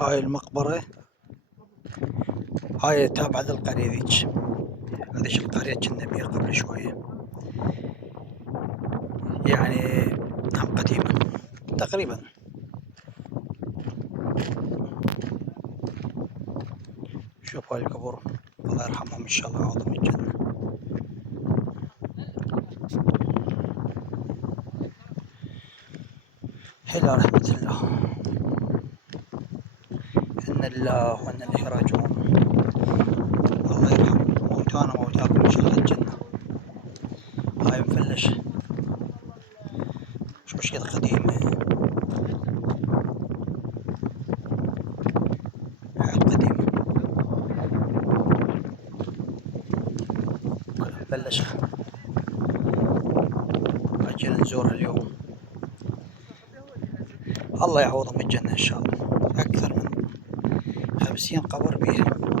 هاي المقبرة، هاي تابعة للقرية ذيج. هذيش القرية جنا بيها قبل شوية، يعني هم قديمة تقريبا. شوف هاي القبور، الله يرحمهم إن شاء الله ويعوضهم الجنة. إلى رحمة الله، إن الله وإنا إليه راجعون. الله يرحم موتانا وموتاكم إن شاء الله الجنة. هاي مفلش، شو شي قديمة، حياة قديمة كلها مفلشة. أجينا نزورها اليوم، الله يعوضهم الجنة إن شاء الله. أكثر من 50 قبر بيها.